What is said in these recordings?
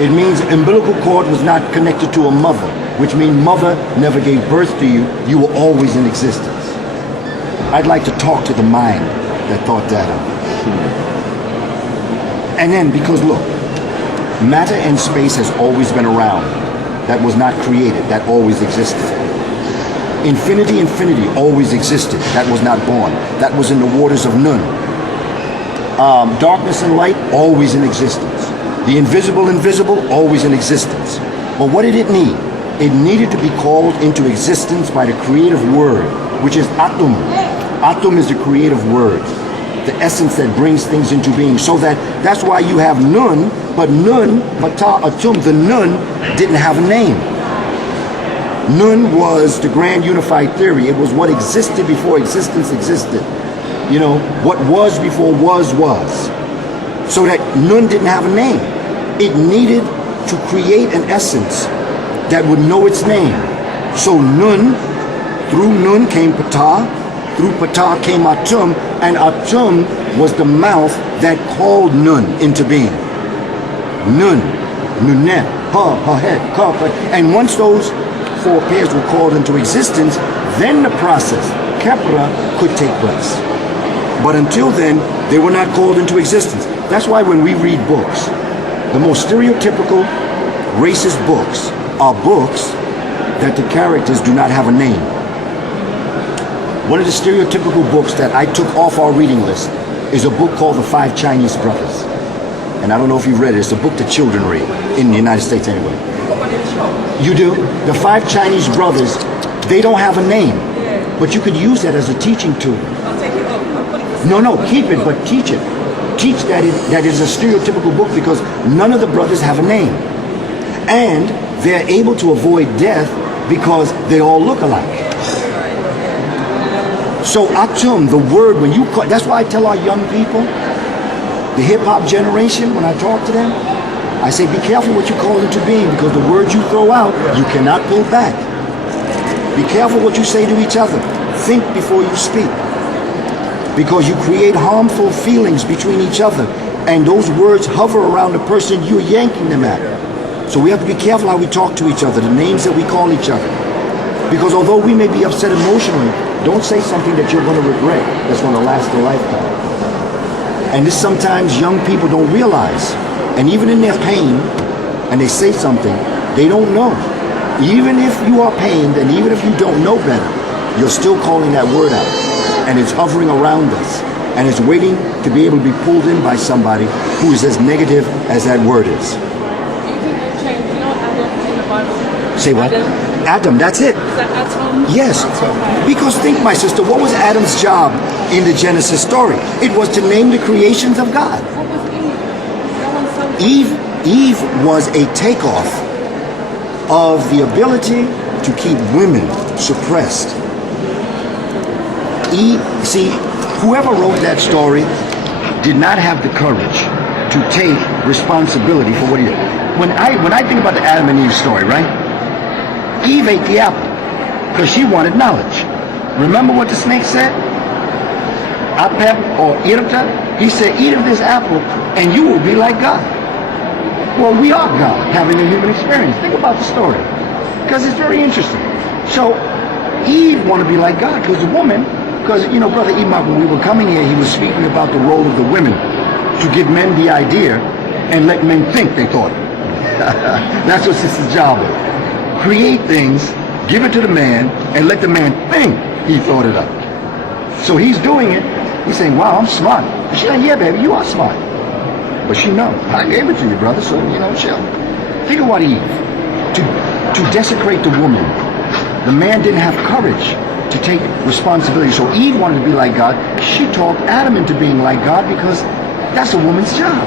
It means umbilical cord was not connected to a mother, which means mother never gave birth to you. You were always in existence. I'd like to talk to the mind that thought that up. And then, because look, matter and space has always been around. That was not created. That always existed. Infinity always existed. That was not born. That was in the waters of Nun. Darkness and light, always in existence. The invisible, always in existence. But what did it need? It needed to be called into existence by the creative word, which is Atum. Atum is the creative word, the essence that brings things into being. So that's why you have Nun, but Nun, Pata, Atum, the Nun didn't have a name. Nun was the grand unified theory. It was what existed before existence existed. You know, what was before was. So that Nun didn't have a name. It needed to create an essence that would know its name. So Nun, through Nun came Ptah, through Ptah came Atum, and Atum was the mouth that called Nun into being. Nun, Nunet, Ha, Hahet, Ka, and once those four pairs were called into existence, then the process, Kepra, could take place. But until then, they were not called into existence. That's why when we read books, the most stereotypical racist books are books that the characters do not have a name. One of the stereotypical books that I took off our reading list is a book called The Five Chinese Brothers. And I don't know if you've read it. It's a book that children read, in the United States anyway. You do? The Five Chinese Brothers, they don't have a name. But you could use that as a teaching tool. No, keep it, but teach it. Teach that it is a stereotypical book because none of the brothers have a name. And they're able to avoid death because they all look alike. So Atum, the word, when you call, that's why I tell our young people, the hip-hop generation, when I talk to them, I say, be careful what you call into being because the words you throw out, you cannot pull back. Be careful what you say to each other. Think before you speak. Because you create harmful feelings between each other. And those words hover around the person you're yanking them at. So we have to be careful how we talk to each other, the names that we call each other. Because although we may be upset emotionally, don't say something that you're going to regret, that's going to last a lifetime. And this sometimes young people don't realize. And even in their pain, and they say something, they don't know. Even if you are pained, and even if you don't know better, you're still calling that word out. And it's hovering around us. And it's waiting to be able to be pulled in by somebody who is as negative as that word is. Do you think they changed? You know Adam in the Bible? Say what? Adam, that's it. Is that Adam? Yes. Because think, my sister, what was Adam's job in the Genesis story? It was to name the creations of God. What was Eve? Eve was a takeoff of the ability to keep women suppressed. See, whoever wrote that story did not have the courage to take responsibility for what he did. When I think about the Adam and Eve story, right? Eve ate the apple because she wanted knowledge. Remember what the snake said? Apep or Irta? He said, eat of this apple and you will be like God. Well, we are God, having a human experience. Think about the story because it's very interesting. So Eve wanted to be like God because the woman, because, you know, Brother Imam, when we were coming here, he was speaking about the role of the women to give men the idea and let men think they thought it. That's what sister's job is. Create things, give it to the man, and let the man think he thought it up. So he's doing it. He's saying, wow, I'm smart. She's like, yeah, baby, you are smart. But she knows. I gave it to you, brother, so, you know, chill. Think about Eve. To desecrate the woman, the man didn't have courage to take responsibility. So Eve wanted to be like God. She talked Adam into being like God because that's a woman's job,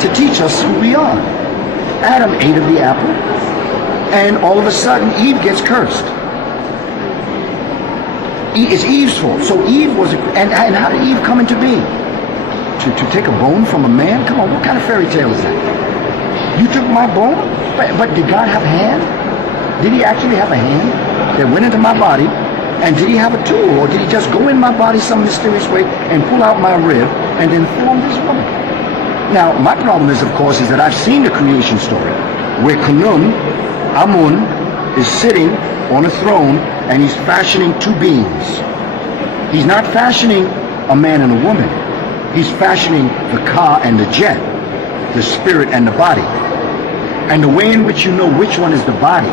to teach us who we are. Adam ate of the apple, and all of a sudden Eve gets cursed. It's Eve's fault. So Eve was, and how did Eve come into being? To take a bone from a man? Come on, what kind of fairy tale is that? You took my bone? But did God have a hand? Did he actually have a hand that went into my body? And did he have a tool? Or did he just go in my body some mysterious way and pull out my rib and then form this woman? Now, my problem is, of course, is that I've seen the creation story where Kunun, Amun, is sitting on a throne and he's fashioning two beings. He's not fashioning a man and a woman. He's fashioning the Ka and the Jet, the spirit and the body. And the way in which you know which one is the body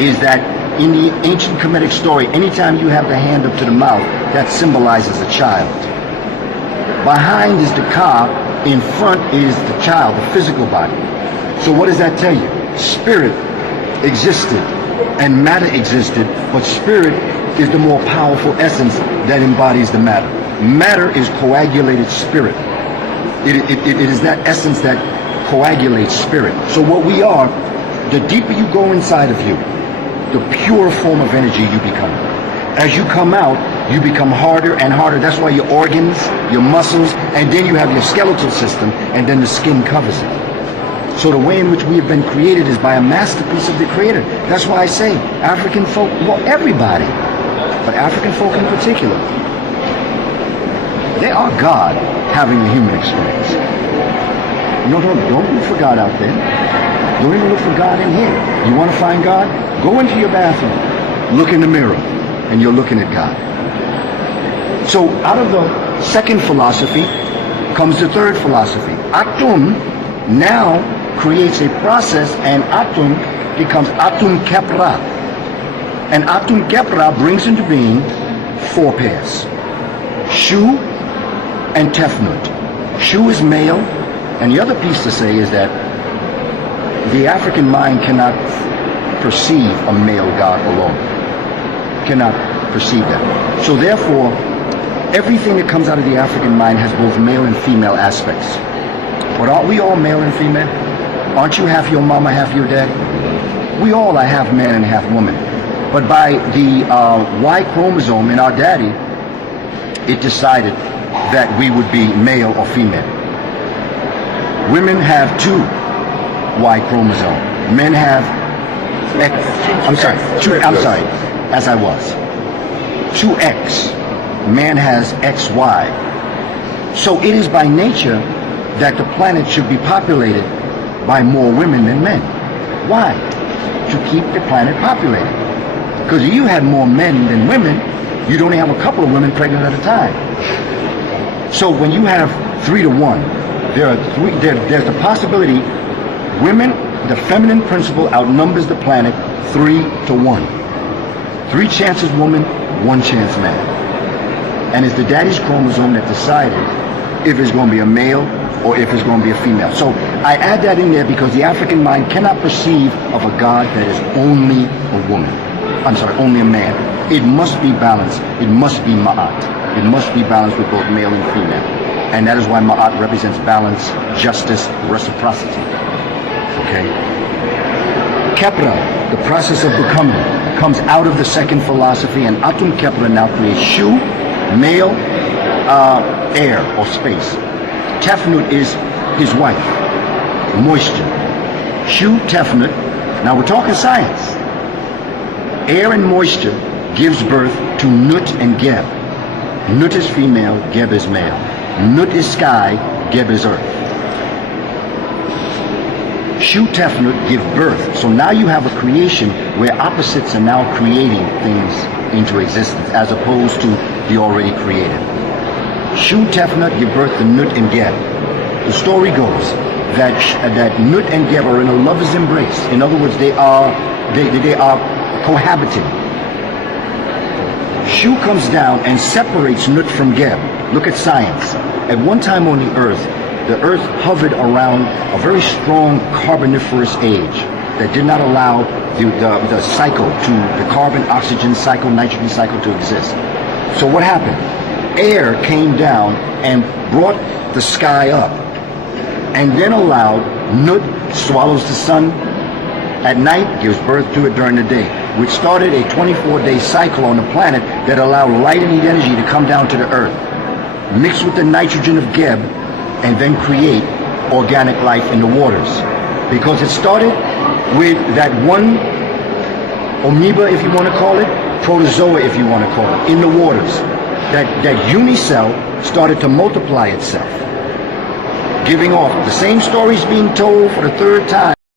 is that in the ancient Kemetic story, anytime you have the hand up to the mouth, that symbolizes a child. Behind is the Ka, in front is the child, the physical body. So what does that tell you? Spirit existed and matter existed, but spirit is the more powerful essence that embodies the matter. Matter is coagulated spirit. It is that essence that coagulates spirit. So what we are, the deeper you go inside of you, the pure form of energy you become. As you come out, you become harder and harder. That's why your organs, your muscles, and then you have your skeletal system, and then the skin covers it. So the way in which we have been created is by a masterpiece of the Creator. That's why I say African folk, well, everybody, but African folk in particular, they are God having a human experience. No, don't look for God out there. Don't even look for God in here. You want to find God? Go into your bathroom, look in the mirror, and you're looking at God. So out of the second philosophy comes the third philosophy. Atum now creates a process, and Atum becomes Atum Kepra. And Atum Kepra brings into being four pairs. Shu and Tefnut. Shu is male, and the other piece to say is that the African mind cannot perceive a male God alone. Cannot perceive that. So therefore, everything that comes out of the African mind has both male and female aspects. But aren't we all male and female? Aren't you half your mama, half your dad? We all are half man and half woman. But by the Y chromosome in our daddy, it decided that we would be male or female. Women have two Y chromosome. Men have X. As I was. 2X. Man has XY. So it is by nature that the planet should be populated by more women than men. Why? To keep the planet populated. Because if you had more men than women, you'd only have a couple of women pregnant at a time. So when you have 3 to 1, there's the possibility women, the feminine principle outnumbers the planet 3 to 1. 3 chances woman, 1 chance man. And it's the daddy's chromosome that decided if it's going to be a male or if it's going to be a female. So I add that in there because the African mind cannot perceive of a God that is only a woman. Only a man. It must be balanced. It must be Ma'at. It must be balanced with both male and female. And that is why Ma'at represents balance, justice, reciprocity. Okay? Kepra, the process of becoming, comes out of the second philosophy, and Atum Kepra now creates Shu, male, air or space. Tefnut is his wife, moisture. Shu Tefnut, now we're talking science. Air and moisture gives birth to Nut and Geb. Nut is female, Geb is male. Nut is sky, Geb is earth. Shu Tefnut give birth. So now you have a creation where opposites are now creating things into existence as opposed to the already created. Shu Tefnut give birth to Nut and Geb. The story goes that Nut and Geb are in a lover's embrace. In other words, they are cohabiting. Shu comes down and separates Nut from Geb. Look at science. At one time on the earth hovered around a very strong carboniferous age that did not allow the cycle the carbon-oxygen cycle, nitrogen cycle to exist. So what happened? Air came down and brought the sky up and then allowed Nut swallows the sun at night, gives birth to it during the day, which started a 24-day cycle on the planet that allowed light and heat energy to come down to the earth, mix with the nitrogen of Geb, and then create organic life in the waters. Because it started with that one amoeba, if you want to call it, protozoa, if you want to call it, in the waters. That unicell started to multiply itself. giving off the same stories being told for the third time.